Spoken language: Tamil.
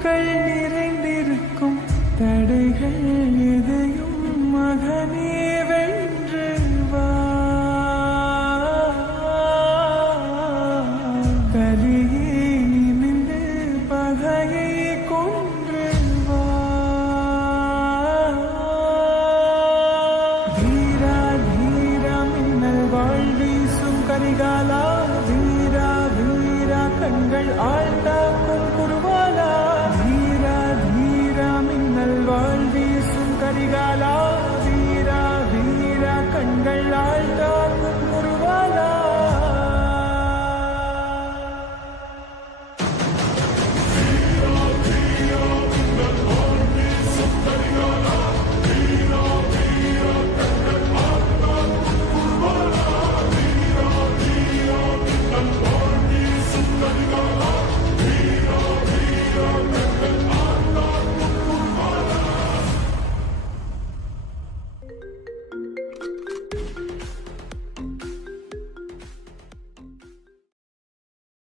வாய்ப்புகள் நிறைந்திருக்கும் தடைகள் எதையும் மகனே வென்று வா. கலியே நிமிந்து பகையை கொன்று வா. தீரா தீரா மின்னல் வாழ்வீசும் கரிகாலா, வீரா வீரா கண்கள் ஆழ்ந்த